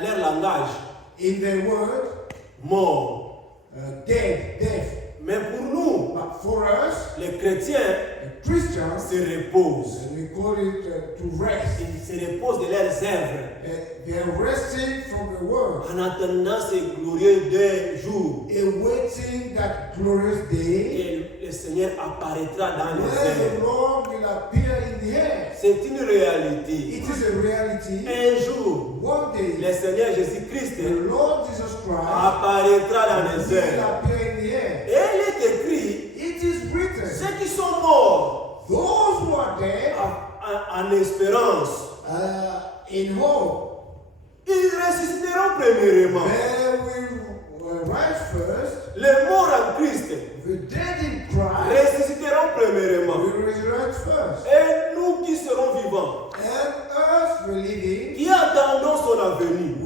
dans leur langage, in their word, mort. dead, death. Mais pour nous, But for us, les chrétiens, the Christians, se reposent. we call it to rest. Ils se reposent de leurs œuvres They're resting from the word, en attendant ces glorieux deux jours awaiting that glorious day que le Seigneur apparaîtra dans les where the airs. Lord will appear in the air. C'est une réalité. It is a reality. Un jour, One day, le Seigneur Jésus-Christ the Lord Jesus Christ apparaîtra dans les will airs. appear in the air. Et il est écrit, It is written, ceux qui sont morts those who are dead en espérance, in hope, ils ressusciteront premièrement. they will rise first. Les morts en Christ The dead in Christ ressusciteront premièrement. will resurrect first. Et nous qui serons vivants, And us, the living, qui attendons son avenir,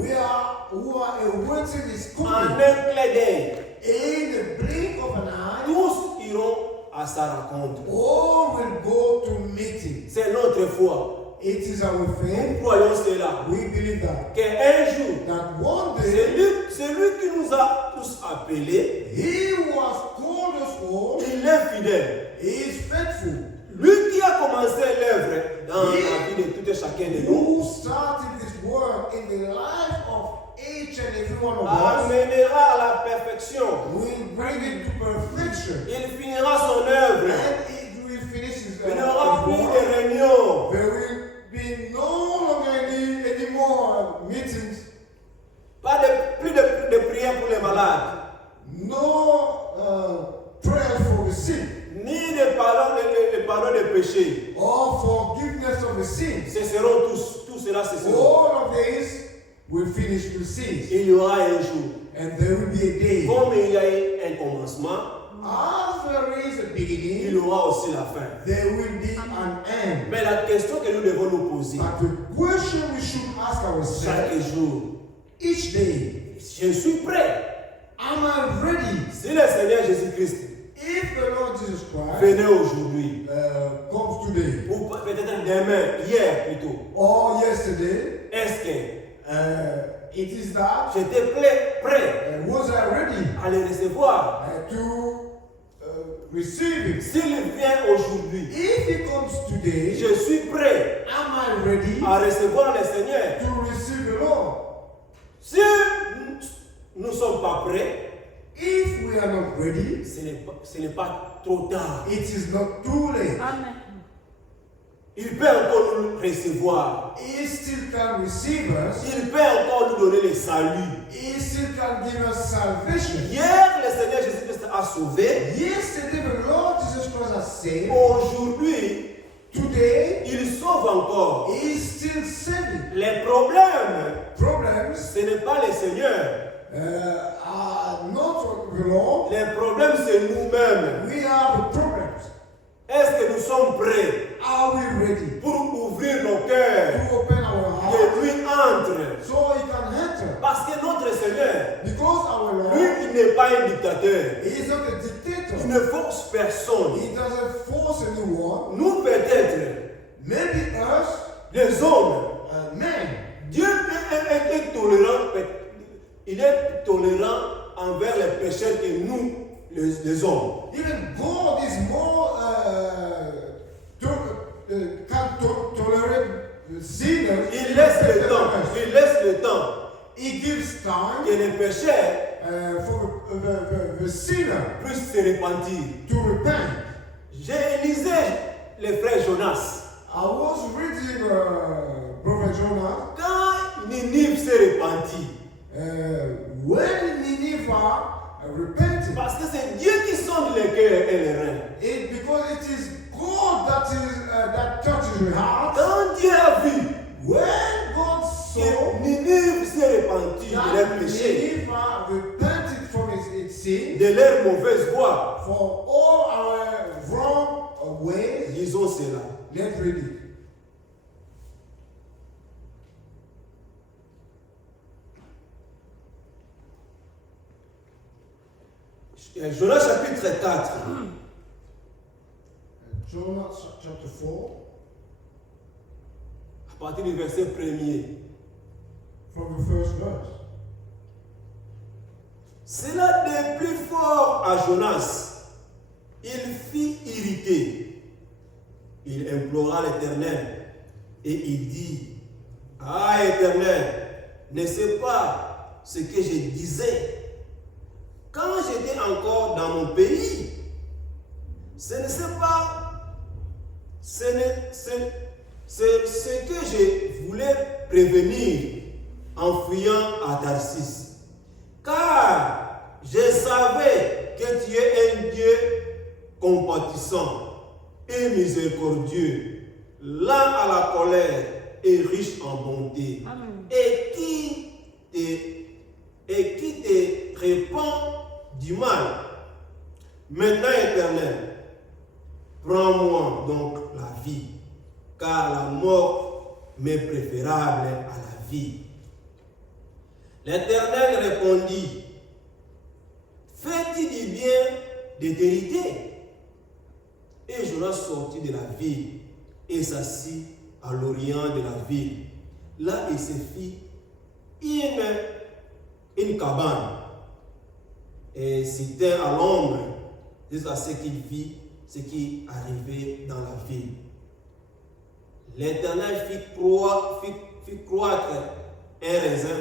who are awaiting His en coming, un clin d'œil, in the blink of an eye, tous iront à sa rencontre. all will go to meet Him. C'est notre foi. It is our Nous faith. croyons cela. We believe that. Qu'un jour, That one c'est day, lui qui nous a tous appelés, He who has called us all, il est fidèle. He is faithful. Lui qui a commencé l'œuvre dans la vie de tout et chacun de nous, Who started this work in the life of each and every one of us, amènera à la perfection. will bring it to perfection. Il finira son œuvre. And it will finish His Il n'y aura plus work. de réunions. There will be no longer any more meetings, Plus de prières pour les malades. no prayer for the sick, Ni de pardon de péché. or forgiveness of the sins. Cesseront tous. Tout cela cesseront. All of this will finish with sins. Il y aura un jour. And there will be a day. Comme il y a eu un commencement, As there is a il beginning, y aura aussi la fin. there will be an end. Mais la question que nous devons nous poser But the question we should ask ourselves chaque jour, each day, je suis prêt. am I ready? Si le Seigneur Jésus-Christ If the Lord Jesus Christ venait aujourd'hui, comes today, ou peut-être demain, hier plutôt, or yesterday, est-ce que it is that, j'étais prêt was I ready à le recevoir? to receive it? S'il vient aujourd'hui, If He comes today, je suis prêt am I ready à recevoir le Seigneur. to receive the Lord? Si nous ne sommes pas prêts, If we are not ready, ce n'est pas trop tard. it is not too late. Amen. Il peut encore nous recevoir. He still can receive us. Il peut encore nous donner le salut. He still can give us salvation. Hier, le Seigneur Jésus-Christ a sauvé. Yesterday, the Lord Jesus Christ has saved. Aujourd'hui, Today, il sauve encore. He is still saving. Les problèmes, Problems ce n'est pas le Seigneur. are not the Lord. Les problèmes, c'est nous-mêmes. We are the problems. Est-ce que nous sommes prêts Are we ready pour ouvrir nos cœurs, to open our heart que lui entre? so He can enter? Parce que notre Seigneur, Because our lui, Lord, il n'est pas un dictateur. He is not a Il dictator. ne force personne. He doesn't force anyone. Nous, peut-être, Maybe us, les hommes, men. Dieu est tolérant. Il est tolérant envers les pécheurs que nous, les hommes. Even God is more can tolerate the sinners. Il laisse le temps. Il laisse le temps He gives time que les pécheurs for the sinner puissent se repentir. to repent. J'ai lisé les frères Jonas. I was reading Prophet Jonah Quand Ninive s'est repenti, when Nineveh repented. parce que c'est Dieu qui sonde les cœurs et les reins. Because it is God that touches the heart. Quand Dieu a vu When God saw que Ninive s'est repenti de leurs that péchés, Nineveh repented from its sin, de leur mauvaise voie, for all our wrong ways, disons cela. let's read it. Jonas chapitre 4, Jonah chapter 4, à partir du verset 1er. from the first verse. Cela de plus fort à Jonas. Il fut irrité. Il implora l'Éternel et il dit, ah Éternel, ne sais pas ce que je disais quand j'étais encore dans mon pays. Ce que je voulais prévenir en fuyant à Tarsis. Car je savais que tu es un Dieu compatissant et miséricordieux, lent à la colère et riche en bonté. Amen. Et qui te répand du mal. Maintenant, Éternel, prends-moi donc la vie, car la mort m'est préférable à la vie. L'Éternel répondit, fais-tu du bien de t'hériter? Et Jonas sortit de la ville et s'assit à l'orient de la ville. Là, il se fit une cabane et s'y tint à l'ombre jusqu'à ce qu'il vit ce qui arrivait dans la ville. L'Éternel fit croître un raisin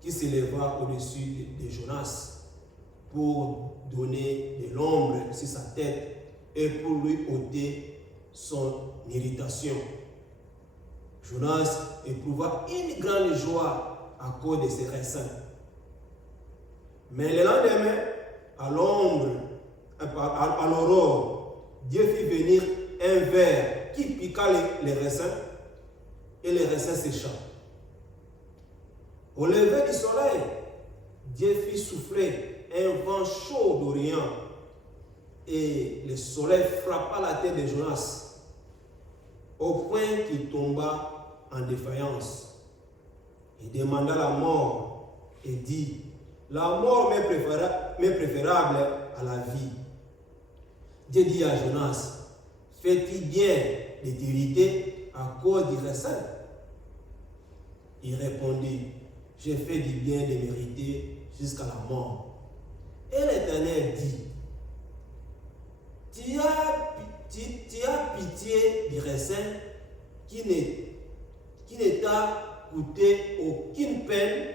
qui s'éleva au-dessus de Jonas pour donner de l'ombre sur sa tête et pour lui ôter son irritation. Jonas éprouva une grande joie à cause de ces raisins. Mais le lendemain, à l'ombre, à l'aurore, Dieu fit venir un ver qui piqua les raisins et les raisins sécha. Au lever du soleil, Dieu fit souffler un vent chaud d'Orient et le soleil frappa la tête de Jonas au point qu'il tomba en défaillance. Il demanda la mort et dit, la mort m'est préférable à la vie. Dieu dit à Jonas, fais-tu bien de t'irriter à cause du raisin? Il répondit, j'ai fait du bien de mériter jusqu'à la mort. Et l'Éternel dit, tu as pitié du raisin qui ne t'a coûté aucune peine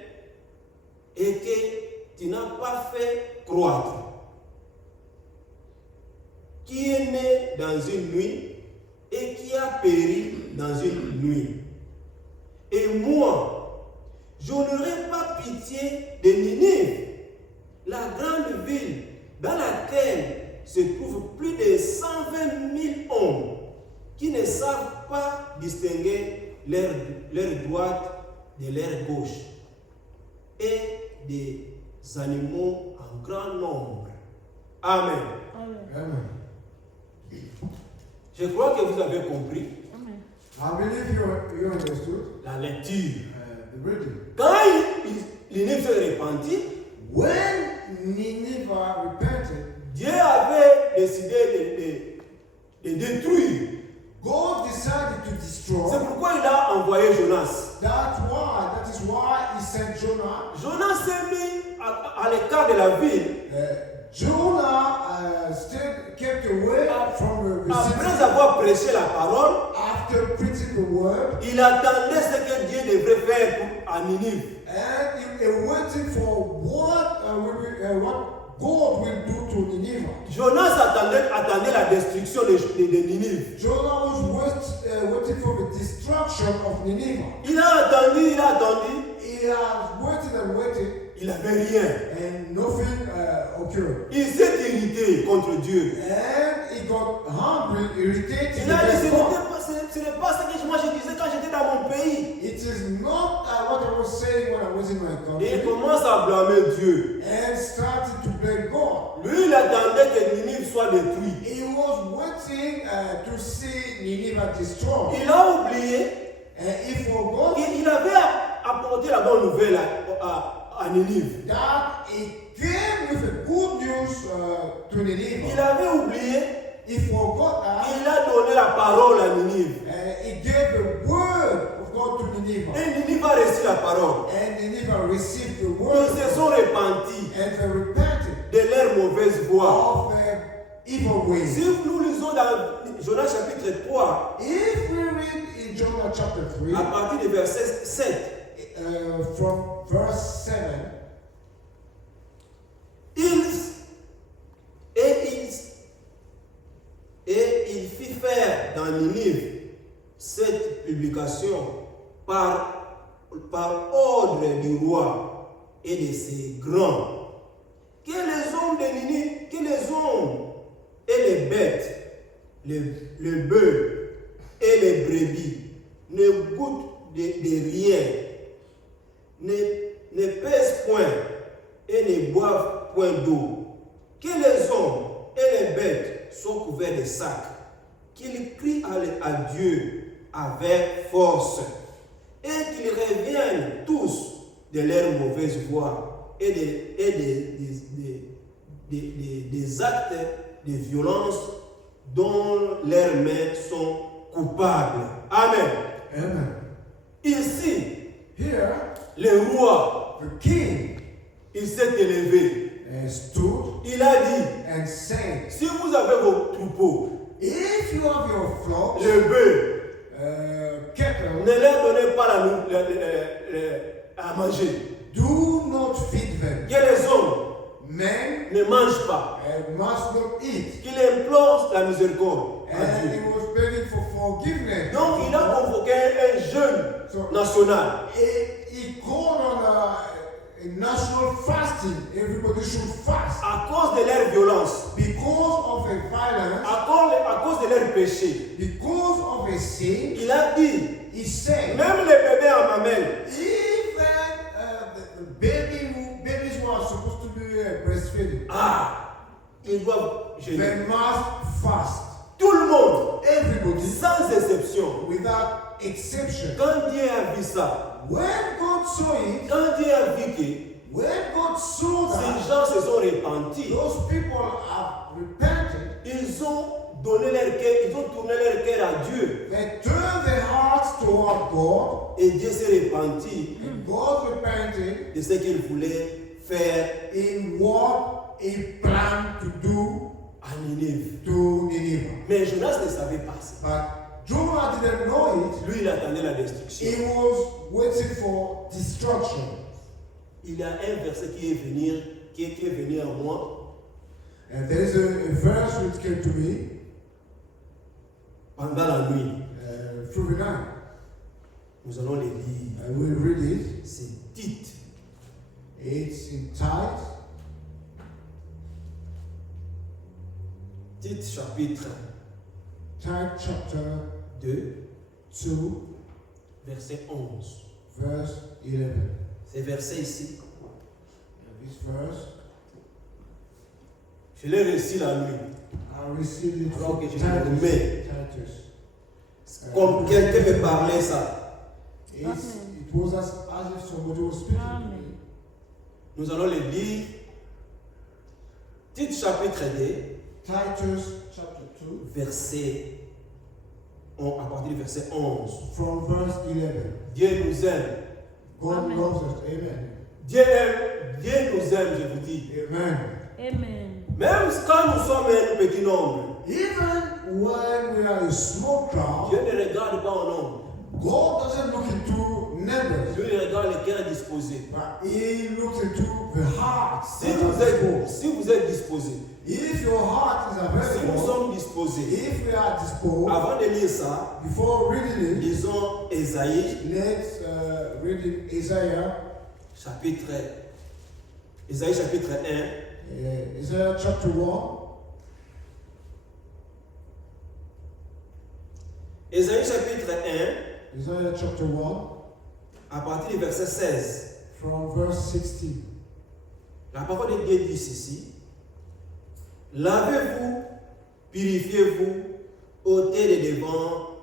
et que tu n'as pas fait croître, qui est né dans une nuit et qui a péri dans une nuit. Et moi, je n'aurai pas pitié de Ninive, la grande ville dans laquelle se trouvent plus de 120 000 hommes qui ne savent pas distinguer leur droite de leur gauche et des animaux en grand nombre. Amen. Amen. Je crois que vous avez compris. Amen. I believe you understood La lecture. the reading. Quand Ninive s'est repentit, When Nineveh repented, Dieu avait décidé de détruire. God decided to destroy. C'est pourquoi il a envoyé Jonas. That is why he sent Jonah. Jonas s'est mis à l'écart de la ville. Jonah kept away from the city. Après avoir prêché la parole, After preaching the word, il attendait ce que Dieu devrait faire à Ninive. and he waited for what God will do to Nineveh. Jonas attendait la destruction de Ninive. Jonah was waiting for the destruction of Nineveh. Il a attendu. He has waited and waited, Il n'avait rien. and nothing occurred. Il s'est irrité contre Dieu. And he got hungry, irritated. Il a dit, against God. ce n'est pas ce que moi je disais quand j'étais dans mon pays. It is not what I was saying when I was in my Et il country. commence à blâmer Dieu. And started to blame God. Lui, il attendait que Ninive soit détruite. He was waiting to see Nineveh destroyed. Il a oublié And he forgot qu'il avait apporté la bonne nouvelle à Ninive. that he came with a good news to Il Nineveh. avait oublié He forgot that qu'il a donné la parole à Ninive. he gave a word of God to Nineveh. Et Ninive a parole. And Nineveh received the Ils word se sont repentis and they repented de leur mauvaise voie. of their evil ways. Si nous lisons dans Jonas chapitre 3, If we read in Jonah chapter 3, à partir du verset 7, from verse 7, il fit faire dans Ninive cette publication par ordre du roi et de ses grands. Que les hommes de Ninive, que les hommes et les bêtes, les bœufs et les brebis ne goûtent de rien, ne pèsent point et ne boivent point d'eau. Que les hommes et les bêtes soient couverts de sacs, qu'ils crient à Dieu avec force, et qu'ils reviennent tous de leur mauvaise voie et des actes de violence dont leurs mains sont coupables. Amen. Amen. Ici, Here, le roi, the king il s'est élevé. stood Il a dit, and said, si vous avez vos troupeaux, if you have your flocks, le bœuf, cattle, ne leur donnez pas à manger. do not feed them. Que les hommes Men ne mangent pas. must not eat. Qu'il implore la miséricorde à And he Dieu. was begging for forgiveness. Donc il a convoqué un jeûne national. He called on a national fasting. Everybody should fast. À cause de leur violence, Because of a violence, à cause de leur péché. because of a sin, Il a dit, he said, même les bébés en mamelle, even the babies who are supposed to be breastfeeding, ils doivent they jeûner. must fast. Tout le monde, Everybody, sans exception. without exception. Quand Dieu a vu ça, When God saw it, quand Dieu a vu que when God saw ces that, gens se sont repentis, those people have repented, ils ont donné leur cœur, ils ont tourné leur cœur à Dieu. they turned their hearts toward God, Et Dieu s'est repenti and God repented de ce qu'il voulait faire in what he planned to do à Ninive. to Nineveh. Mais Jonas ne savait pas ça. But Jonah didn't know it. Lui, il attendait la destruction. He was waiting for destruction. Il y a un verset qui est venu à moi And there is a verse which came to me pendant la nuit. through the night. Nous allons le lire. I will read it. C'est Tite. It's in Tite. Tite chapitre Tite chapter 2, 2, verset 11. verse 11. Ces versets ici, And this verse, je l'ai reçu la nuit. I received it Alors from que je Titus. le mets. Titus. Comme quelqu'un me parlait ça. It was as if somebody was speaking to me. Nous allons le lire. Tite chapitre 2, Titus chapter 2, à partir du verset 11. from verse 11. Dieu nous aime. God Amen. loves us. Amen. Dieu nous aime, je vous dis. Amen. Amen. Même quand nous sommes un petit nombre, Even when we are a small crowd, Dieu ne regarde pas au nombre. God doesn't look into numbers, Dieu regarde le cœur disposé. but He looks into the heart. Si vous êtes disposé, If your heart is si nous available, sommes disposés, if we are disposed, avant de lire ça, before reading it, lisons Ésaïe let's read in Isaiah chapitre 1. Isaiah chapter 1. Ésaïe chapitre 1, Isaiah chapter 1, à partir du verset 16. from verse 16. La parole de Dieu dit ceci. Lavez-vous, purifiez-vous, ôtez de devant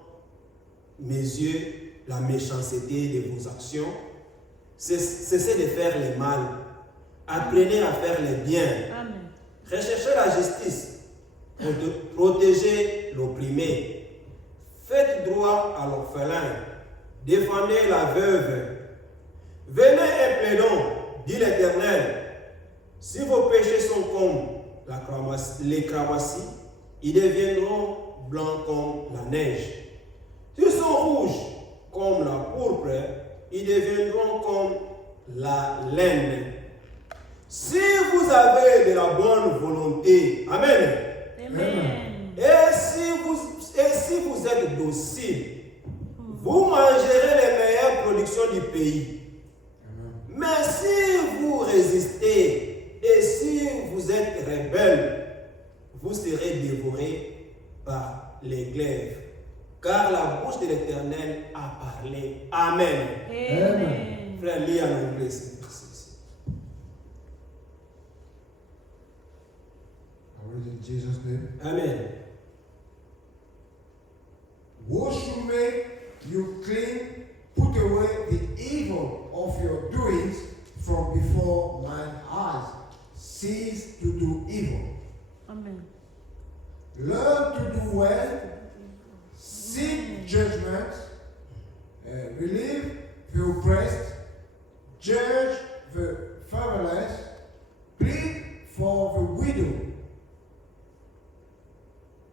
mes yeux la méchanceté de vos actions. Cessez de faire le mal. Apprenez à faire le bien. Amen. Recherchez la justice. Protégez l'opprimé. Faites droit à l'orphelin. Défendez la veuve. Venez et plaidons, dit l'Éternel. Si vos péchés sont comme les cramoisis, ils deviendront blancs comme la neige. S'ils sont rouges comme la pourpre, ils deviendront comme la laine. Si vous avez de la bonne volonté, Amen. Amen. Et si vous êtes docile, vous mangerez les meilleures productions du pays. Mais si vous résistez et si vous êtes rebelle, vous serez dévorés par les glaives. Car la bouche de l'Éternel a parlé. Amen. Amen. Frère, lis en anglais ce verset ici. I read in Jesus' name. Amen. Wash you make you clean, put away the evil of your doings from before mine eyes. Cease to do evil. Amen. Learn to do well, seek judgment, relieve the oppressed, judge the fatherless, plead for the widow.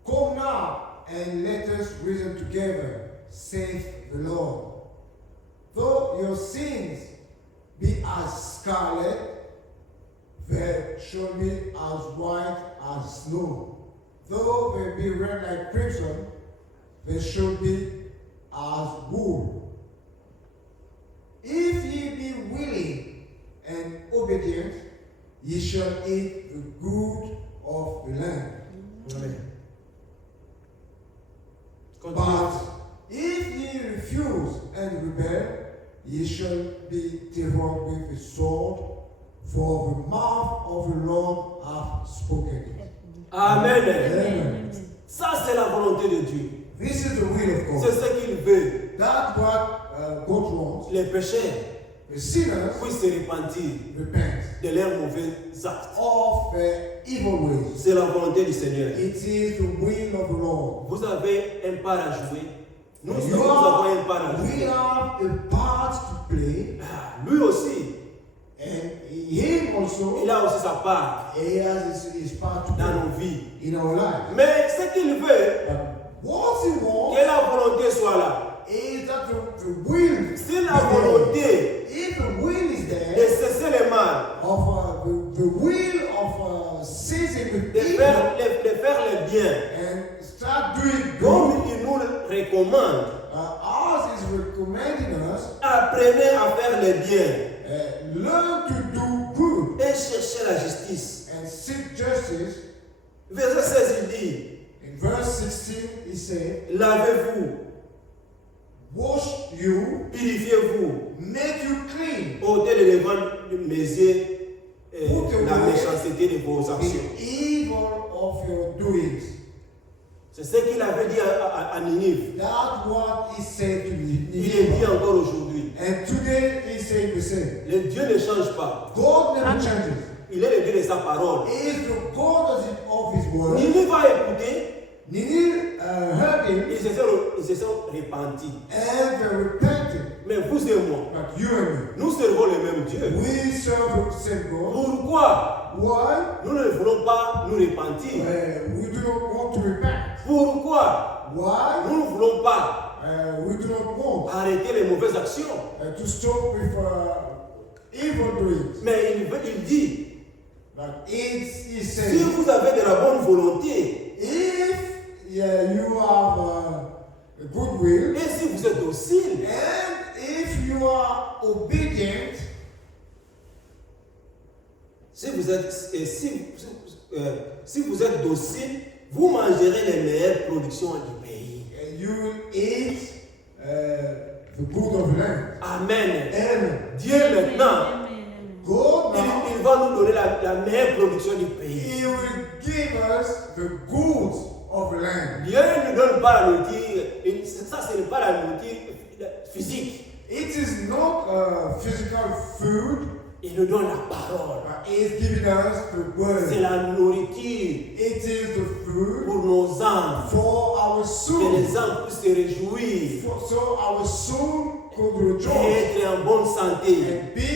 Come now and let us reason together, saith the Lord. Though your sins be as scarlet, they shall be as white as snow. Though they be red like crimson, they shall be as wool. If ye be willing and obedient, ye shall eat the good of the land. Amen. But if ye refuse and rebel, ye shall be devoured with the sword, for the mouth of the Lord hath spoken it. Amen. Amen. Ça, c'est la volonté de Dieu. This is the will of C'est God. ce qu'il veut. That's what God wants. Les pécheurs The sinners puissent se repentir repent de leurs mauvais actes. of their evil ways. C'est la volonté du Seigneur. It is the will of the Lord. Vous avez un part à jouer. Nous You avons un part à we jouer. have a part to play, Ah, lui aussi, and him also, il a aussi sa part he has his part to dans play nos vies. in our life. Mais ce qu'il veut, But what he wants que la volonté soit là. is that the will, Si la volonté if the will is de there, cesser le mal, of the will of ceasing with de evil faire le bien, and start doing comme good, il nous recommande, as is recommending us, apprenez à faire le bien learn to do good et chercher la justice. and seek justice. Verset 16, il dit, In verse 16, he said, lavez-vous, wash you, purifiez-vous, make you clean, ôtez de devant de mes yeux la away méchanceté de vos actions. the evil of your doings. C'est ce qu'il avait dit à Ninive. That's what he said to me. Il est dit encore aujourd'hui. And today he said the same. Le Dieu ne change pas. God never changes. Il est le Dieu de sa parole. He is the God of his word. Ninive a écouté, Nini heard him ils se sont repentis. and they repented. Mais vous et moi, But you and nous servons le même Dieu. me, we serve the same God. Pourquoi Why? nous ne voulons pas nous repentir? We do not want to repent. Pourquoi Why? nous ne voulons pas We do not want arrêter les mauvaises actions? to stop with evil doings. Mais il dit, But he si says, vous avez de la bonne volonté if you have a good will, et si vous êtes docile, and if you are obedient, si vous êtes docile, vous mangerez les meilleures productions du pays. you will eat the good of land. Amen. And Dieu maintenant, Amen. God now, il va nous donner la meilleure production du pays. He will give us the goods of the land. Dieu ne nous donne pas la nourriture, ça ce n'est pas la nourriture physique. It is not physical food, Il nous donne la parole. but He is giving us the word. C'est la nourriture It is the food pour nos âmes. for our Que soul. les âmes puissent se réjouir. So our soul could et rejoice être en bonne santé. and be in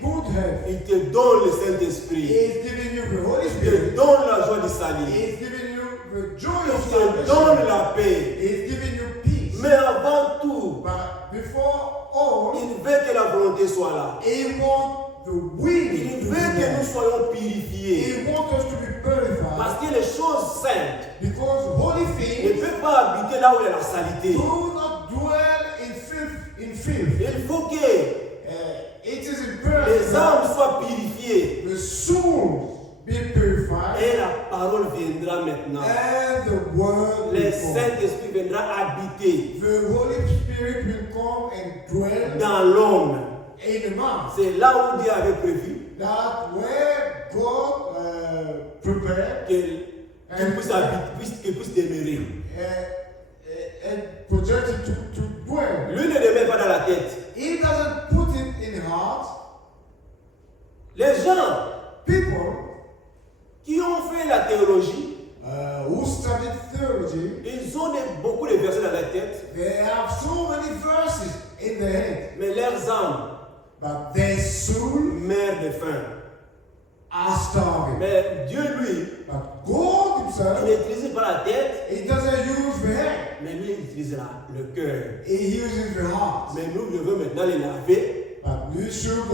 good health. Il te donne le He Saint-Esprit. is giving you the Holy Il te Spirit. donne la joie du He salut. is giving you the joy of Il te donne salvation. la paix. He is giving you peace. Mais avant tout, But before all, il veut que la volonté soit là. He wants the will Il to veut be que nous there. soyons purifiés. He wants us to be purified Parce que les choses saintes because holy ne things peuvent pas habiter là où il y a la salité. do not dwell in filth. Il faut que It is les imperative âmes that soient purifiées. the souls be purified Et la parole viendra maintenant. and the word Le will come. Saint-Esprit viendra habiter The Holy Spirit will come and dwell dans l'homme. in the man. C'est là où Dieu avait prévu That where God prepared qu'il puisse habiter, qu'il puisse demeurer. and projected to dwell. Lui ne demeure pas dans la tête. He doesn't put it in the heart. Les gens People qui ont fait la théologie, who studied theology, ils ont beaucoup de versets dans la tête, they have so many verses in their head, mais leurs âmes but their soul meurent de faim. are starving. Mais Dieu, lui, But God il Himself, n'utilise pas la tête, He doesn't use the head. mais lui, il utilise le cœur. He uses the heart. Mais nous devons maintenant les laver, But we should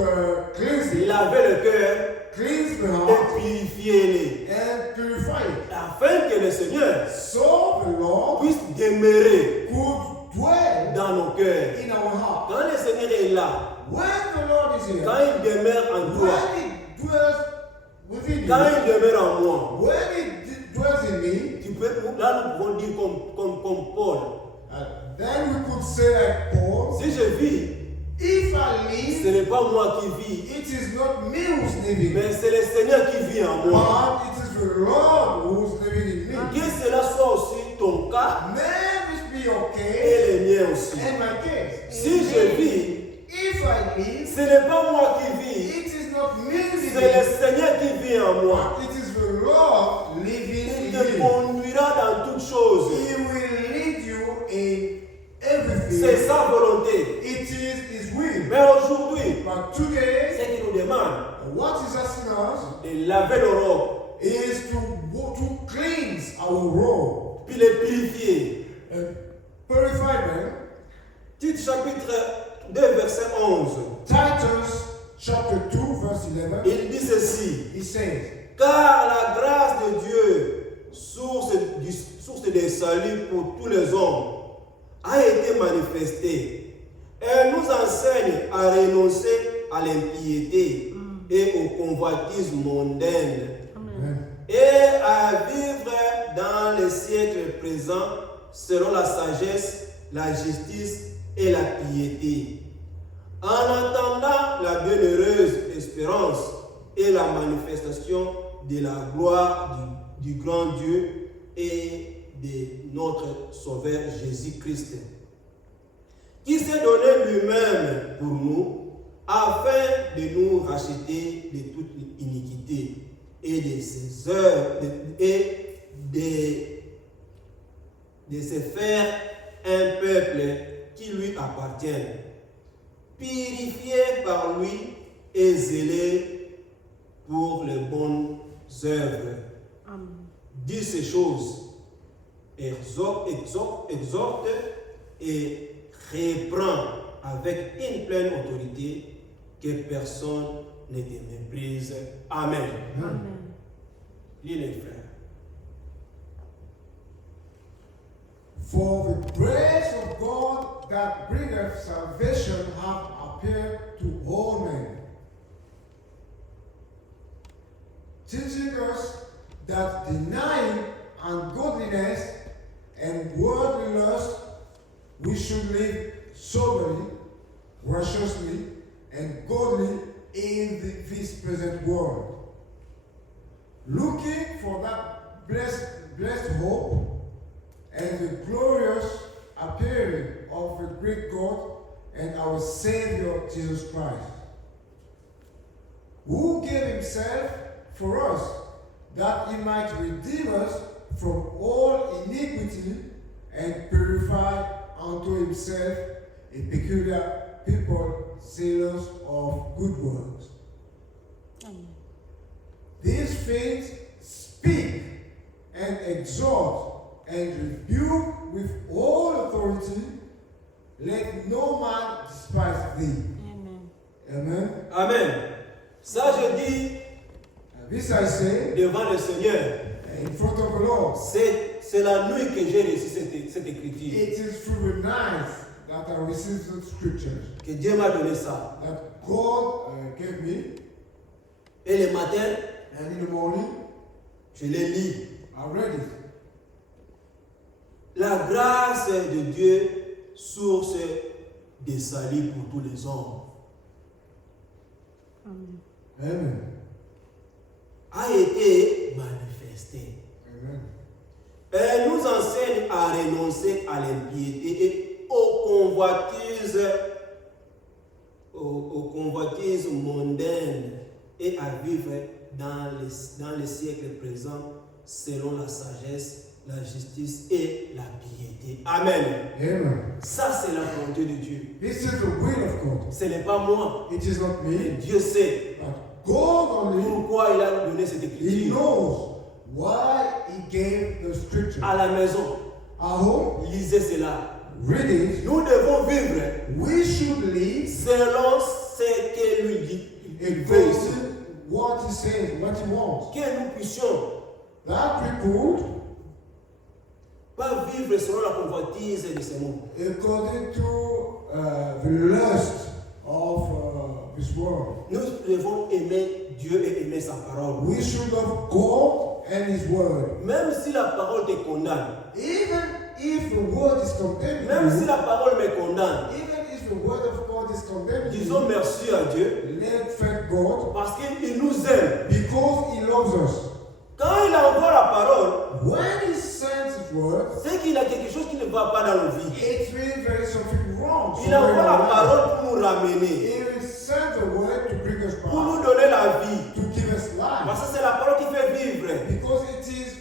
cleanse it, laver le cœur cleanse the et heart, purifier-les, and purify it, afin que le Seigneur so the Lord puisse demeurer could dwell dans nos cœurs. in our heart. Quand le Seigneur est là, When the Lord is here, quand il demeure en toi, when He dwells within quand you, il demeure en moi, when He dwells in me, tu peux, là nous pouvons dire comme Paul, then we could say like Paul, si je vis, if I ce live, n'est pas moi qui vis, it is not me who's living, mais c'est le Seigneur qui vit en moi. but it is the Lord who's living in me. Que cela soit aussi ton cas May this be your case et le mien aussi. and my case. Si je vis, If I live, ce n'est pas moi qui vis, it is not me c'est le living, Seigneur qui vit en moi. but it is the Lord living Il in te you. conduira dans toutes choses. He will lead you in C'est everything. sa volonté. It is His will. Mais aujourd'hui, But today, ce qu'il nous demande, what is asking us de laver nos robes, is to cleanse our robe puis les purifier. and purify them. Titre chapitre 2, verset 11. Titus chapter 2, verse 11, Il dit ceci. he says, Car la grâce de Dieu, source de salut pour tous les hommes, a été manifestée. Elle nous enseigne à renoncer à l'impiété et aux convoitises mondaines Amen. et à vivre dans les siècles présents selon la sagesse, la justice et la piété. En attendant la bienheureuse espérance et la manifestation de la gloire du grand Dieu et de notre Sauveur Jésus-Christ, qui s'est donné lui-même pour nous, afin de nous racheter de toute iniquité et de ses œuvres et de se faire un peuple qui lui appartient, purifié par lui et zélé pour les bonnes œuvres. Amen. Dis ces choses, exhorte et reprend avec une pleine autorité, que personne ne te méprise. Amen. Amen. Lis les frères. For the grace of God that bringeth salvation hath appeared to all men, teaching us that denying ungodliness and worldly lust, we should live soberly, righteously, and godly in this present world, looking for that blessed hope and the glorious appearing of the great God and our Savior Jesus Christ, who gave Himself for us, that He might redeem us from all iniquity and purify unto Himself a peculiar people zealous of good works. Amen. These things speak and exhort and rebuke with all authority. Let no man despise thee. Amen. Amen. Amen. Ça, je dis This I say devant le Seigneur. in front of the Lord. C'est la nuit que j'ai reçu cette écriture. It is through the night that I received the scriptures Que Dieu m'a donné ça. that God gave me, Et le matin, and in the morning je les lis. I read it. La grâce de Dieu, source de salut pour tous les hommes, Amen. Amen. a été manifestée. Amen. Elle nous enseigne à renoncer à l'impiété et aux convoitises mondaines et à vivre dans les siècles présents selon la sagesse, la justice et la piété. Amen. Amen. Ça, c'est la volonté de Dieu. This is the will of God. Ce n'est pas moi. It is not Mais me, Dieu sait but God only. pourquoi il a donné cette He écriture. knows why He gave the scripture. À la maison, At home, lisez cela. read it. Nous devons vivre We should live selon ce que lui dit. Il veut ici. according what He says, what He wants. Que nous puissions That we could, pas vivre selon la convoitise de ce monde. according to the lust of this world. Nous devons aimer Dieu et aimer sa parole. We should love God and His word. Même si la parole te condamne, Even if the word is condemning même si you, la parole me condamne, even if the word of God is condemning disons you, merci à Dieu let's thank God parce qu'il nous aime. because He loves us. Quand il envoie la parole, When He sends His word, c'est qu'il y a quelque chose qui ne va pas dans nos vies. it means there is something wrong. Il somewhere envoie in la our life. parole pour nous ramener, He sends the word to bring us pour nous back, donner la vie. to give us life. Parce que c'est la parole qui fait vivre. Because it is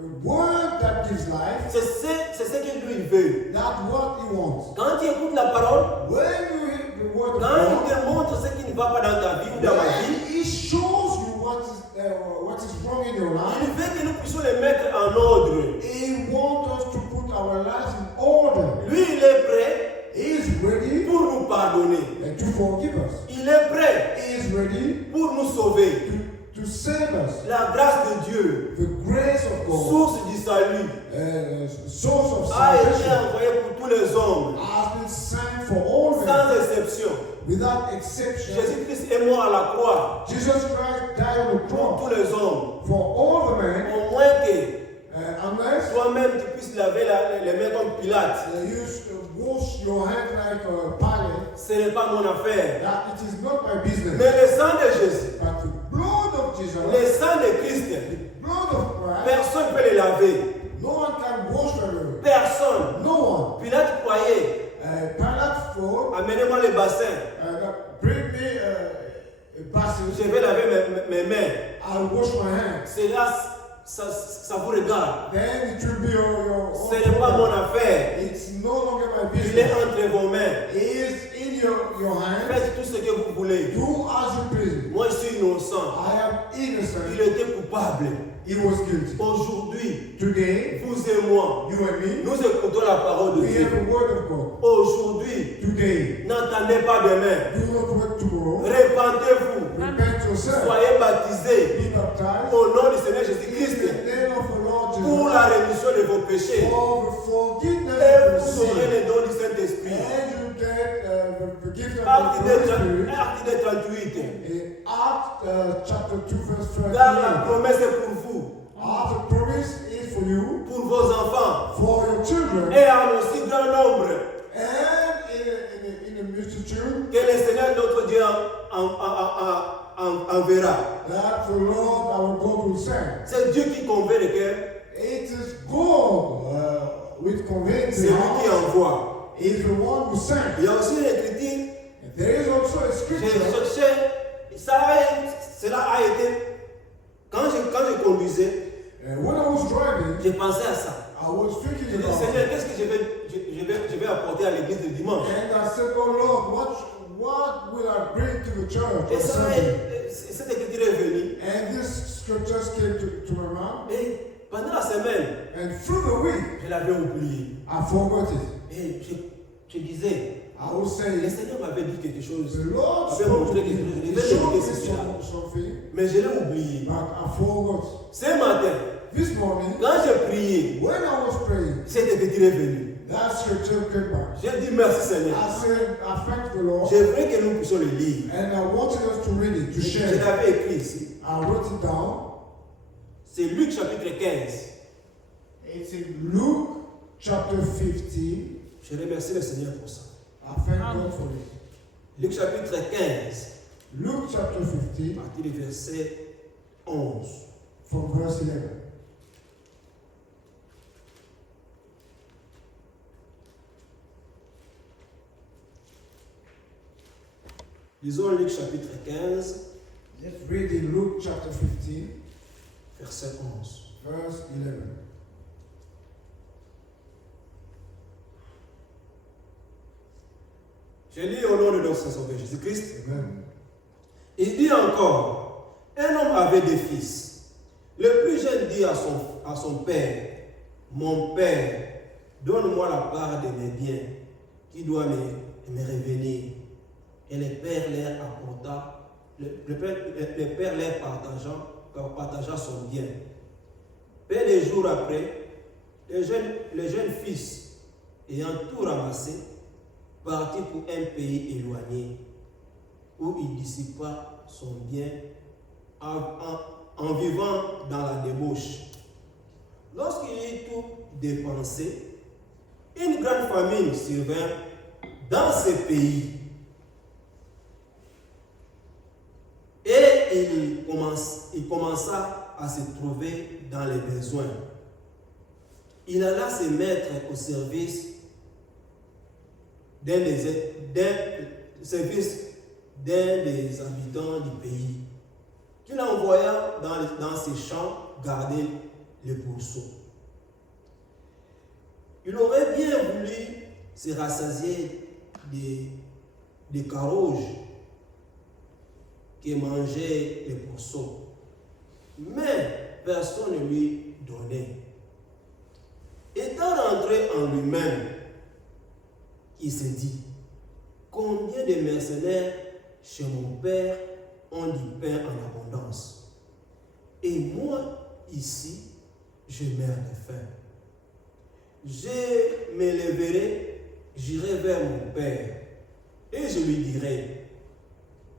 the word that gives life. C'est ce que lui veut. That's what He wants. Quand tu écoutes la parole, When you hear the word of quand il God, te montre ce qui ne va pas dans ta vie ou dans ma vie, when He shows you what is wrong in your il life, veut que nous puissions les mettre en ordre. He wants us to put our lives in order. Lui, il est prêt He is ready pour nous pardonner. to forgive us. Il est prêt He is ready pour nous sauver. to save us. La grâce de Dieu, The grace of God, source du salut, source of a été salvation, envoyée pour tous les hommes, has been sent for all men, sans exception. without exception. Jésus-Christ est mort à la croix Jesus Christ died on the pour tous cross les hommes. for all the men, Au moins que unless toi-même tu puisses laver les mains comme Pilate. you wash your hands like Pilate. Ce n'est pas mon affaire. That it is not my business, Mais le sang de Jésus, but the blood of Jesus, le sang de Christ, the blood of Christ. personne ne peut le laver. No one can wash away. Personne. No one. Pilate croyait, Pilate thought, amenez-moi le bassin. bring me a basin. Je vais laver mes mains. I'll wash my hands. Cela, ça vous regarde. Then it will be your Ce n'est pas mon affaire. It's no longer my Il est business. entre vos mains. It is in your hands. Faites tout ce que vous voulez. Do as you please. Moi, je suis innocent. I am Il innocent. était coupable. He was guilty. Aujourd'hui, Today, vous et moi, you and me, nous écoutons la parole de we have Dieu. the word of God. Aujourd'hui, Today, n'entendez pas demain. do not wait tomorrow. Répentez-vous. Repent yourself. Soyez baptisés Be baptized au nom du Seigneur in Jésus-Christ the name of the Lord pour la Jesus rémission de vos péchés. for the forgiveness Et of vous your aurez sin. les dons du Saint-Esprit. And you get the gift of Acte the Holy Spirit. des 38. In Acts chapter 2 verse Car la 38. promesse est pour vous, The promise is for you, pour vos enfants, for your children, et en aussi grand nombre and in a multitude que le Seigneur notre Dieu enverra. that the Lord our God will send. C'est Dieu qui convainc le cœur, It is God which conveys c'est the lui qui heart. envoie. Is the one who sent. Il y a aussi une écriture, There is also a j'ai scripture. cherché, cela a été, quand je conduisais, When I was driving, j'ai pensé à ça. I was J'ai thinking dit, about Seigneur, it. qu'est-ce que je je vais apporter à l'église le dimanche. And I said, oh Lord, what will I bring to the church Et on ça, Sunday? cette écriture est venue. And this scriptures came to my mouth. Et pendant la semaine, And through the week, je l'avais oublié. I forgot it. Et je disais, I will le say, Seigneur m'avait dit quelque chose. the Lord J'avais spoke montré to quelque me. chose. He Je devais showed écouter me ceci. something, Mais je l'ai oublié. but I forgot. Ce matin, This morning, quand j'ai prié, when I was praying, cette écriture est venue. that scripture came back. J'ai dit merci Seigneur. I said, I thank the Lord, J'aimerais que nous puissions le lire. and I wanted us to read it, to Je share it. l'avais écrit ici. I wrote it down. C'est Luc chapitre 15. It's in Luke chapter 15. Je remercie le Seigneur pour ça. I thank Amen. God for it. Luc chapitre 15, Luke chapter 15, à partir du verset 11. from verse 11. Lisons Luc chapitre 15, Let's read in Luke chapter 15, verset 11. verse 11. Je lis au nom de notre Sauveur Jésus-Christ. Amen. Il dit encore, un homme avait des fils. Le plus jeune dit à son père, mon père, donne-moi la part de mes biens qui doit me revenir. Et le père leur apporta, le père leur partagea son bien. Peu de jours après, le jeune fils, ayant tout ramassé, partit pour un pays éloigné, où il dissipa son bien en vivant dans la débauche. Lorsqu'il eut tout dépensé, une grande famine survint dans ce pays. Et il commença à se trouver dans les besoins. Il alla se mettre au service d'un des habitants du pays, qu'il envoya dans ses champs garder les pourceaux. Il aurait bien voulu se rassasier des carouges qui mangeaient les pourceaux, mais personne ne lui donnait. Étant rentré en lui-même, il se dit, combien de mercenaires chez mon père ont du pain en abondance, et moi ici je meurs de faim. Je me lèverai, j'irai vers mon père et je lui dirai,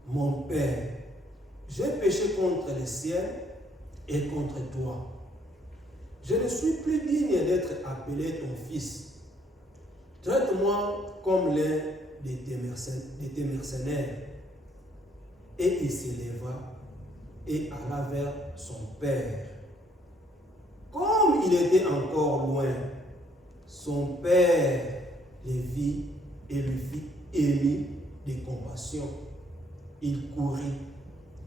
mon père, j'ai péché contre le ciel et contre toi. Je ne suis plus digne d'être appelé ton fils. Traite-moi comme l'un de tes mercenaires. Et il s'éleva et alla vers son père. Comme il était encore loin, son père le vit et lui fit ému de compassion. Il courut,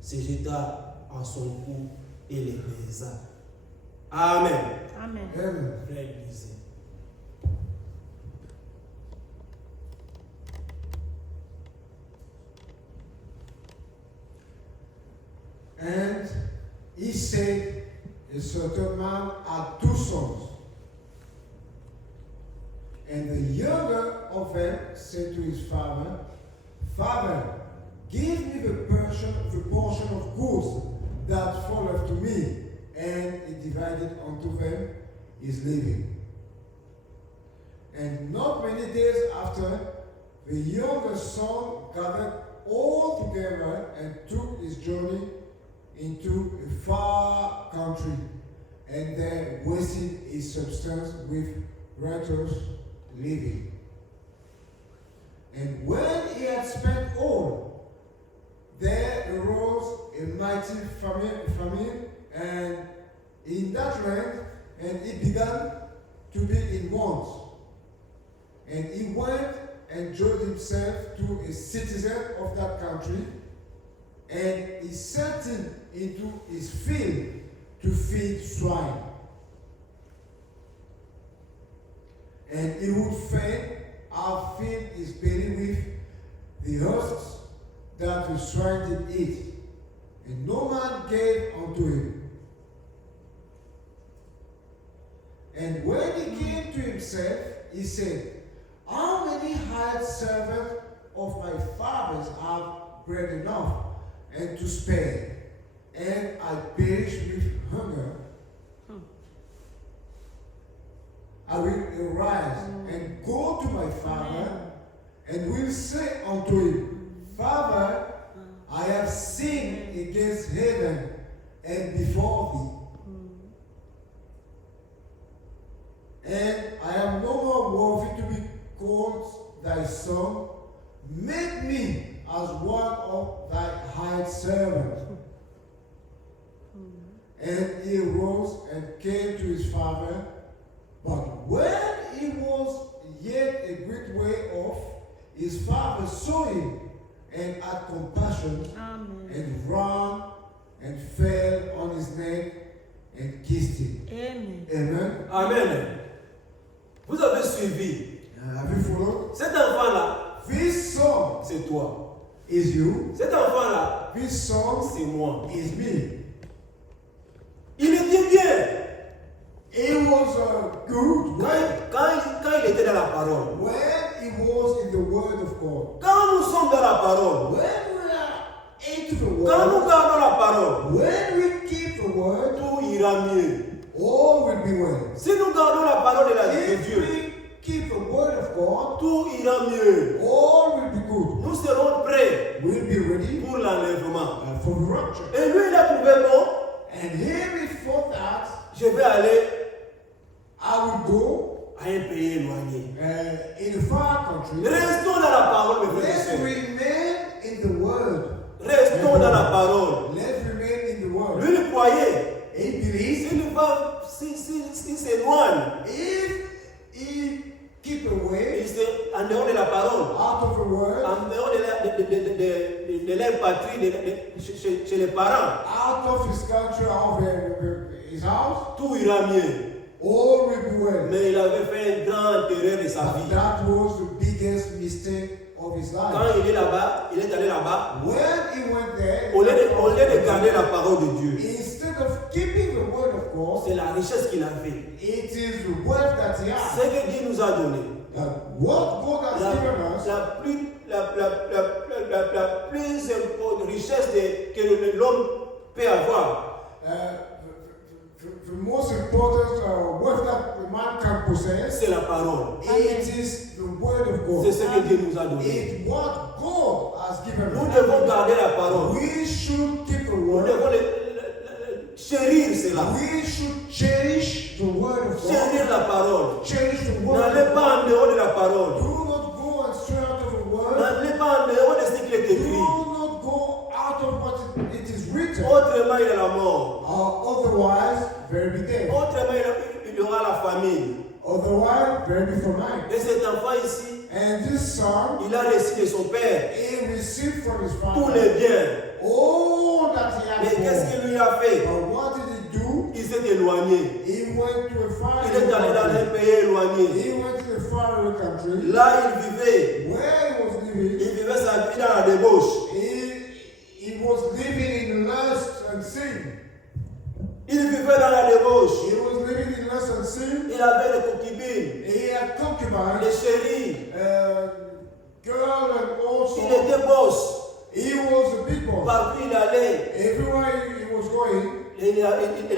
se jeta à son cou et le baisa. Amen. Amen. Amen. Frère Église. And he said, a certain man had two sons. And the younger of them said to his father, Father, give me the portion of goods that falleth to me. And he divided unto them his living. And not many days after, the younger son gathered all together and took his journey into a far country, and there wasted his substance with riotous living. And when he had spent all, there arose a mighty famine and in that land, and he began to be in want. And he went and joined himself to a citizen of that country, and he sent him into his field to feed swine. and he would fain have filled his belly with the husks that the swine did eat, and no man gave unto him. And when he came to himself, he said, How many hired servants of my father's have bread enough and to spare, and I perish with hunger? I will arise and go to my father, and will say unto him, Father, I have sinned against heaven and before thee, and I am no more worthy to be called thy son. Make me as one of thy hired servants. And he arose and came to his father. But when he was yet a great way off, his father saw him and had compassion, and ran and fell on his neck and kissed him. Amen. Amen. Amen. Vous avez suivi. Have you followed? Cet enfant-là, This son c'est toi. is you. Cet enfant-là, This son c'est moi. is me. Il était bien. He was good Quand il était dans la parole. when he was in the word of God. Quand nous sommes dans la parole. When we are into the Quand nous word, gardons la parole. when we keep the word, Tout ira mieux. all will be well. Si nous gardons la parole de If Dieu, we keep the word of God, tout ira mieux. all will be good. Nous serons prêts We'll be ready pour l'enlèvement. for the rapture. Et lui, il a trouvé bon. And here before that, Je vais aller I will go à un pays éloigné. in a far country. Restons dans la parole, mes frères et Let's sœurs. remain in the word. Restons dans la parole. Let's remain in the word. Lui, il croyait. He believes S'il s'éloigne, if he keep away il s'est en dehors de la parole, out of the word, en dehors de leur patrie, chez les parents, out of his country, out of his house, tout ira mieux. all will be well. Mais il avait fait une grande erreur de sa But vie. that was the biggest mistake of his life. Quand il est là-bas, il est allé là-bas, When he went there, au lieu de garder la parole de Dieu, instead of keeping the word of God, c'est la richesse qu'il avait. it is the word that he Ce has. que Dieu nous a donné. What God has given us, La plus importante richesse que l'homme peut avoir, the most important wealth that man can possess, c'est la parole. it is the word of God. C'est ce que Dieu nous a donné. It's what God has given Nous us. devons garder la parole. We should keep the Nous word. devons chérir cela. We should cherish the word of God. Chérir la parole. Cherish the word. N'allez pas en dehors de la parole. Do not go and stray out of the word. N'allez pas en dehors de ce qui est Do écrit. not go out of what it is written. Autrement, il y a la mort. Otherwise, there be death. Autrement, il y aura la famine. Otherwise, there be famine. Et cet enfant ici, And this son, il a reçu de son père he received from his tous father les biens. all that he Mais had qu'est-ce for. qu'il lui a fait? But what did he do? Il s'est éloigné. He went to a far Il est allé dans un country. pays éloigné. He went to a far country Là, il vivait. where he was living. Il vivait sa vie dans la débauche. He was living in lust and sin. Il vivait dans la débauche. He was living in lust and sin. Il avait des concubines, He had des concubines, chéris. girl, and Il also était boss. he was a big boss. Partout il allait. Everywhere he was going, Il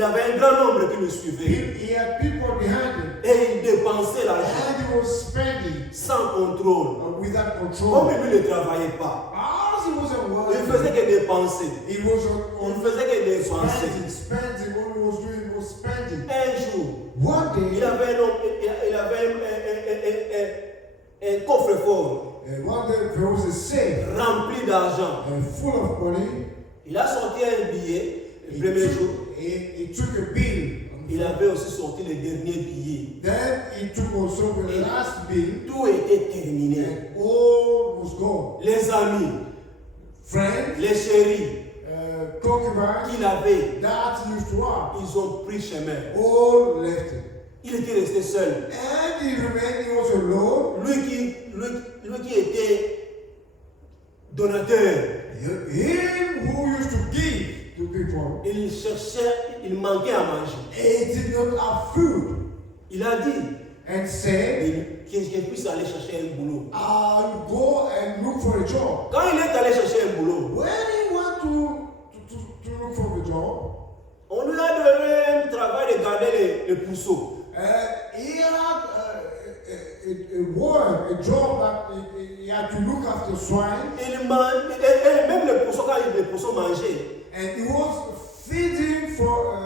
avait un grand nombre qui le suivait. he had people behind him, Et il dépensait l'argent and he was spending sans contrôle. without Comme control. lui ne travaillait pas. As he wasn't Il faisait working, que dépenser. he was Il faisait que dépenser. spending. What he was doing was spending. Un jour, One il day, avait un coffre-fort one day there was a safe rempli d'argent. full of money. Il a sorti un billet le He premier took, jour. he took a bill. Il avait aussi sorti le dernier billet. Then he took also the last bill, Tout était terminé. and all was gone. Les amis, Friends, les chéris concubines qu'il avait, that he used to have, ils ont pris chemin. all left him. Il était resté seul. And he remained, he was alone. Lui qui était donateur. Him who used to give to people, Il cherchait, il manquait à manger. he did not have food. Il a dit And said, que je puisse aller chercher un boulot. I'll go and look for a job. Quand il est allé chercher un boulot, When he went to look for a job, on lui a donné un travail de garder les pousseaux. he had a job that he had to look after swine, Et même les pousseaux, quand les pousseaux mangeaient, and he was feeding for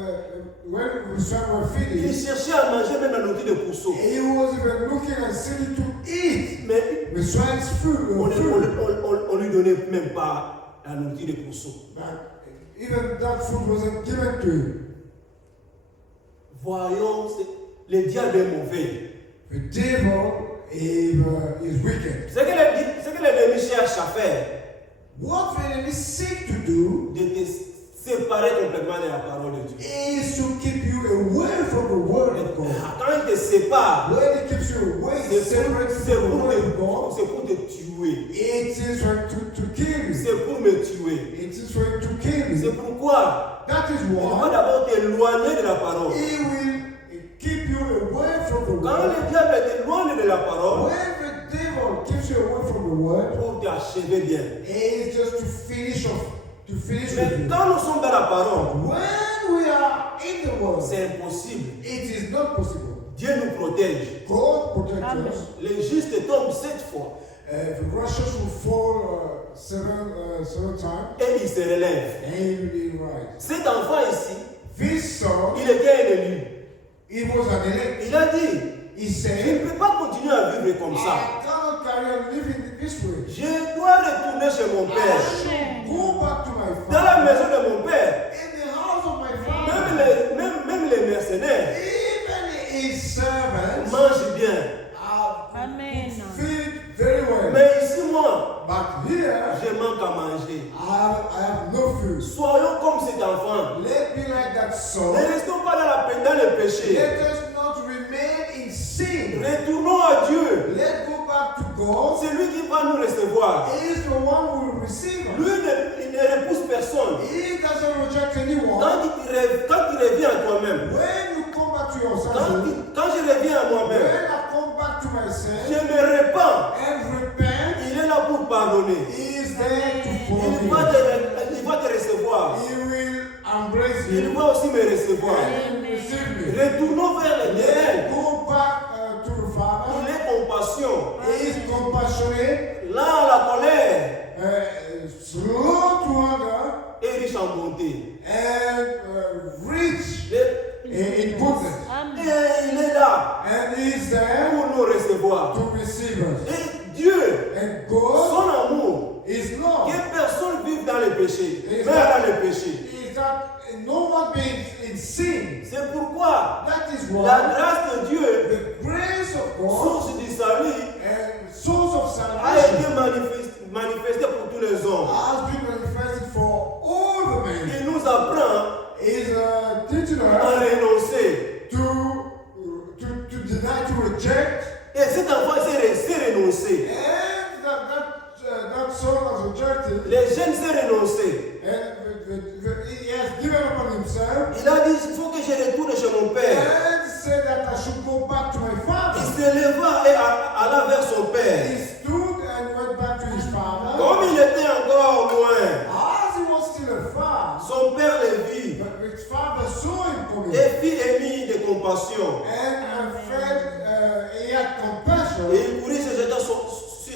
when the swine were il feeding. cherchait à manger même la nourriture des pousseaux. He was even looking and seeking to eat Mais the swine's food. on lui donnait même pas la nourriture des pousseaux. But even that food wasn't given to him. Voyons, le diable est mauvais. The devil is wicked. Ce que l'ennemi cherche à faire, What the enemy seek to do de te séparer complètement de la parole de Dieu. is to keep you away from the word of God. Quand il te sépare, When he keeps you away, separate c'est from the word of God, pour te tuer. it is to kill you. C'est pour me tuer. It is for him to kill C'est you. pourquoi That is il va why d'abord t'éloigner de la parole. he will keep you away from the Quand word. le diable t'éloigne de la parole, When the devil keeps you away from the word, pour t'achever bien. it is just to finish off, to finish Mais with you. quand nous sommes dans la parole, When we are in the word, c'est impossible. it is not possible. Dieu nous protège. God protect Amen. us. Les justes tombent 7 fois The Russians will fall seven times, et ils se relèvent. and he will rise. Cet enfant ici, This son, il était un élu. he was an elect. Il a dit, He je ne said, peux pas continuer à vivre comme ça. I cannot carry on living this way. Je dois retourner chez mon père. Amen. Go back to my Dans la father. maison de mon père, In the house of my même father. les mercenaires Even his servants mangent bien. Amen. feed very well. Mais ici, moi, But here, je manque à manger. I have no food. Soyons comme cet enfant. Let me like that son. Ne restons pas dans le péché. Let us not remain in sin. Retournons à Dieu. Let's go back to God. C'est lui qui va nous recevoir. He is the one who will receive us. Lui, il ne repousse personne. He doesn't reject anyone. Quand il revient à toi-même, When you come back to yourself, quand je reviens à when moi-même, I come back to myself je me repens. and repent, Il est là pour pardonner. He is there to Il forgive. va te recevoir. He will embrace Il you va aussi me recevoir. and receive me. Retournons vers l'éternel. Go back to the Il Father. est compassion. He is compassionate, Là, la colère slow to anger, est riche en bonté. and rich Et in goodness. Amen. il est là And He is there pour nous recevoir. to receive us. Et Dieu, And God son amour, is love. que personne vive dans le péché, Is mais dans le péché. is that no one being in sin. C'est pourquoi That is la why grâce de Dieu, the grace of God source du salut, and source of a salvation été manifestée pour tous les hommes. has been manifested for all the men. Il nous apprend Is teaching à us renoncer. to deny, to reject, Et cet enfant s'est renoncé. and that son has rejected, Les jeunes s'est renoncé. and he has given upon himself, Il a dit, il faut que je retourne chez mon père. and said that I should go back to my Il father. se leva et alla vers son père. He stood and went back to his father. Comme il était encore loin, As he was still afar, son père le vit but his father saw him coming, et fit émis de compassion. and he had compassion, Et il courut se jeta sur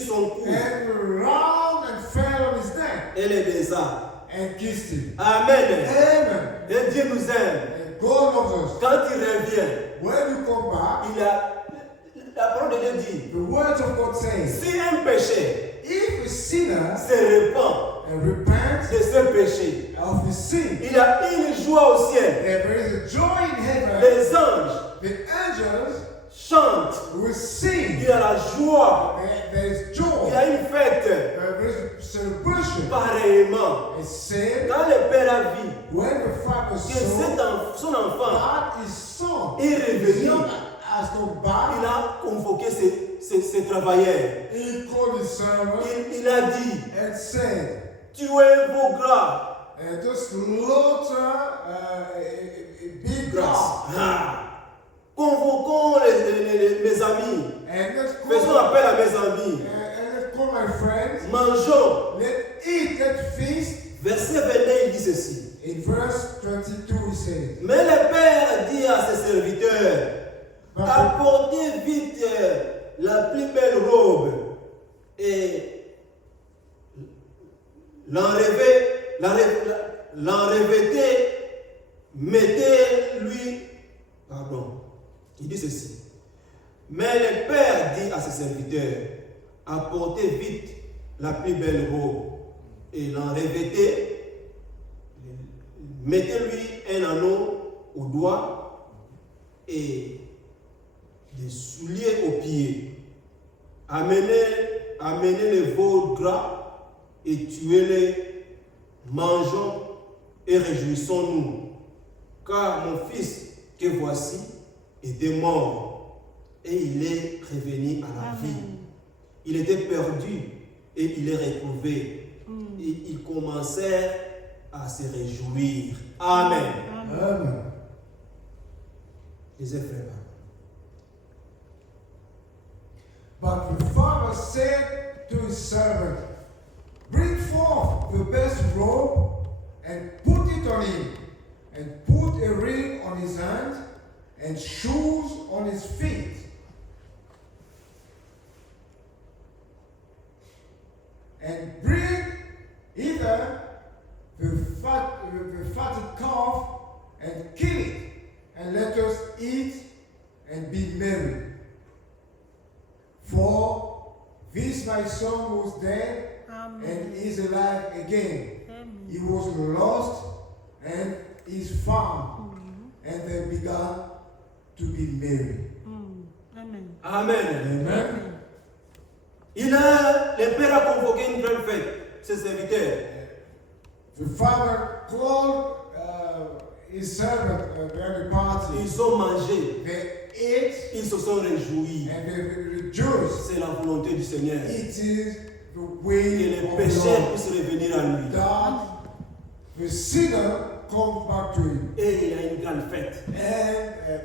son cou and ran and fell on his neck et le baisa. and kissed him. Amen. Amen. Et Dieu nous aime. And God loves us. Quand il revient, When you come back, la parole de Dieu dit, the words of God says, si un péché if a sinner se répand repents de ce péché, of his sin, il y a une joie au ciel. there is a joy in heaven. Les anges The angels chantent. will sing. Il y a la joie. There is Il joy. y a une fête. There is a celebration. Pareillement, It's said quand le père a vu when the father que saw son enfant that his son est revenu, has come il back. a convoqué ses travailleurs. He called his servant Il a dit, and said, tuez vos gras. just slaughter a big Grâce. calf. Ah. Convoquons mes amis. And let's Faisons call, appel à mes amis. and let's call my friends. Mangeons. Let's eat, let's feast. Verset 22, il dit ceci. In verse 22 he says, Mais le Père dit à ses serviteurs, apportez vite la plus belle robe et l'enrevêtez, mettez-lui. Pardon. Il dit ceci. Mais le Père dit à ses serviteurs, apportez vite la plus belle robe et l'enrevêtez, mettez-lui un anneau au doigt et des souliers aux pieds. Amenez les veaux gras et tuez-les, mangeons et réjouissons-nous. Car mon fils que voici était mort et il est revenu à la vie. Il était perdu et il est retrouvé. Et ils commencèrent à se réjouir. Amen. Amen. Les frères. But the father said to his servant, bring forth the best robe and put it on him, and put a ring on his hand and shoes on his feet. And bring either the fatted calf and kill it, and let us eat and be merry. For this my son was dead and is alive again. He was lost and is found. And they began to be merry. Amen. Amen. Amen. Le Père a convoqué une grande fête, ses serviteurs. The father called his servant during the party. Ils ont mangé, They ate ils se sont réjouis. and they rejoiced. C'est la volonté du Seigneur. It is the Que way les of the pécheurs Lord. puissent revenir à lui. That the sinner comes back to him. Et il y a une grande fête. And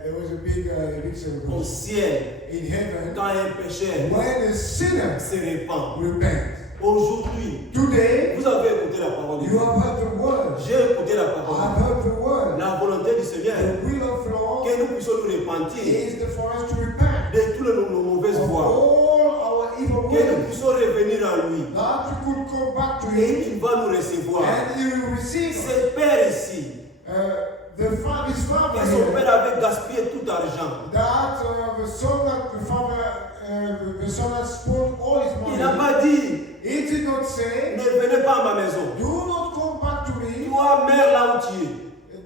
there was a big Au celebration ciel, in heaven quand un pécheur when the sinner se répand. repent. Aujourd'hui, Today, vous avez écouté la parole de you Dieu. have heard the word. J'ai écouté la I parole. have heard the word. La volonté du Seigneur, The will of the Lord que nous puissions nous repentir is for us to repent de toutes nos mauvaises of voies. all our evil Que nous ways. puissions revenir à lui. That we could come back to Et him il va nous recevoir. and he will receive us. Ce Père ici, His father que son here, Père avait gaspillé tout argent. that the son that spoiled all his Il n'a money. pas dit, He did not say, ne venez pas à ma maison. do not come back to me. Toi, mère là où tu es.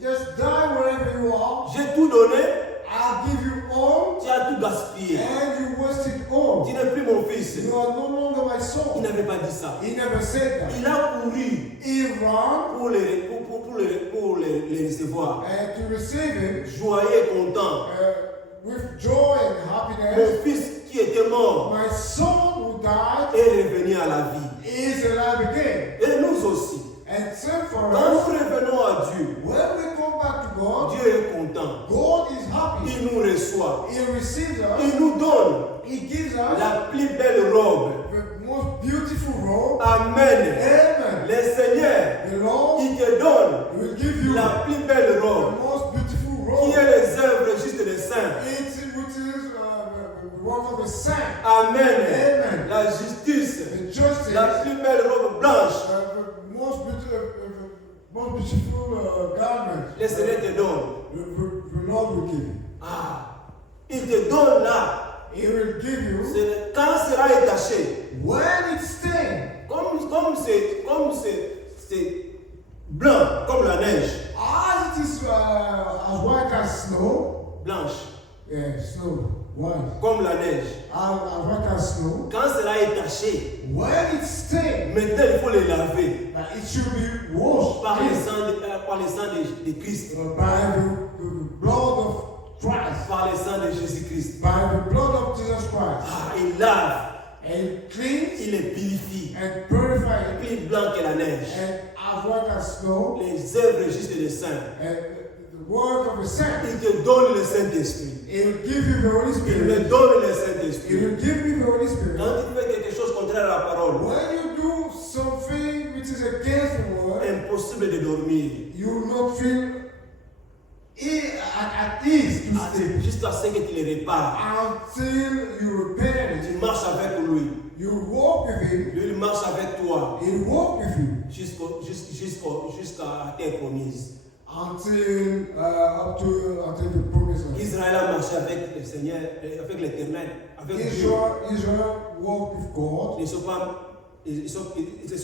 Just die wherever you are. J'ai tout donné, I'll give you all, tu as tout gaspillé. and you wasted all. Tu n'es plus mon fils. You are no longer my Il son. n'avait pas dit ça. He never said that. Il a couru He ran pour les recevoir. and to receive him Joyeux et content. with joy and Mon happiness. fils qui était mort My son who died est revenu à la vie. is alive again. Et nous aussi. And same for Quand nous us. revenons à Dieu, When we come back to God, Dieu est content. God is happy. Il nous reçoit. He receives us. Il nous donne He gives us la plus belle robe. the most beautiful robe. Amen. Amen. Le Seigneur, The Lord il te donne will give you la plus belle the robe most beautiful qui robe. est les œuvres justes des saints. Which is the work of the saint. Amen. Amen. La justice, The justice. la plus belle robe blanche. The most beautiful garment. Le Seigneur te donne. The Lord will give you. Ah, il te donne là. He will give you Quand sera étaché, when it's stained. comme c'est blanc, comme la neige, As it is as white as snow. blanche, Yeah, snow. White. comme la neige. As white as snow. Quand sera étaché, When it's stained, maintenant il faut les laver it should be washed par le sang de Christ. by the blood of Christ. par le sang de Jésus-Christ. by the blood of Jesus Christ. Ah, il lave, And cleanse il les purifie, and purify it, plus blanc que la neige. and as white as snow, Les œuvres justes des saints. and the word of the saint. Il te donne le Saint-Esprit. It will give you the Holy Il me Spirit. donne le It Saint-Esprit. will give you the Holy Spirit. Quand tu fais quelque chose contraire à la parole, When you do something which is against the word, impossible de dormir. you will not feel at ease to sleep Jusqu'à ce que tu le répares. until you repair it. Tu marches avec lui. You walk with him. Lui, il marche avec toi. He will walk with you Jusqu'à la terre promise. until the promised land. Israël a marché avec le Seigneur, avec l'Éternel, avec Dieu. Israel walked with God. Ils ne se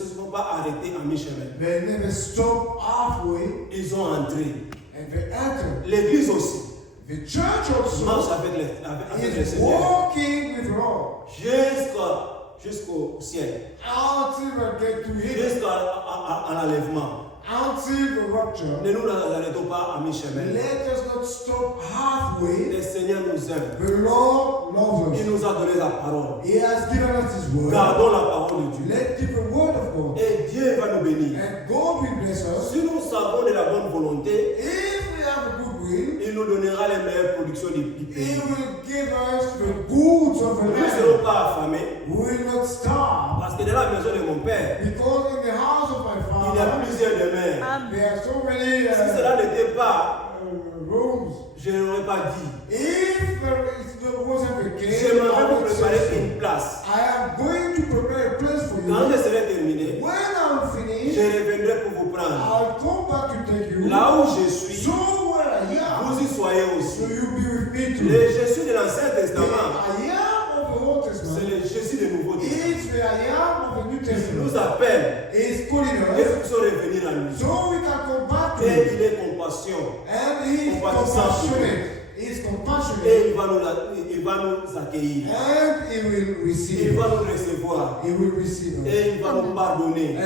sont pas arrêtés à mi-chemin. They never stopped halfway, Ils ont entré. and they entered. L'église aussi The church marche also avec le is Seigneur walking with Lord jusqu'au ciel, until they get to heaven, jusqu'à l'enlèvement. until the rapture. Ne nous arrêtons pas à mi-chemin. Let us not stop halfway. Le Seigneur nous aime. The Lord loves Il us. nous a donné la parole. He has given us His word. Gardons la parole de Dieu. Let's keep the word of God. Et Dieu va nous bénir. And God will bless us. Si nous savons de la bonne volonté, If we have a good will, il nous donnera les meilleures productions du He pays. will give us the goods of the Nous ne serons land. pas affamés. We will not starve. Parce que dans la maison de mon père, Because in the house of my il y a father, plusieurs demeures. Amen. there are so many Si cela n'était pas, rooms. je n'aurais pas dit. If there wasn't the case, Je m'en I vais vous would préparer say so. une place. I am going to prepare a place for Quand je you. serai terminé, When I'm je finished, reviendrai pour vous prendre. I'll come back to take you. Là où je suis, So where I am, vous y soyez so aussi. you be with me Le too. Jésus de l'Ancien The Testament, I am of the Old c'est Testament. le Jésus du Nouveau Testament. It's the I am of the New Il Testament. nous appelle He's calling et us nous puissions revenir à lui. so we can come back to Et him. il est compassion. And he's Compatissant. compassionate. He's compassionate. Et il va nous accueillir. And he will Il receive. va nous recevoir. He will receive us. Et il va nous pardonner. And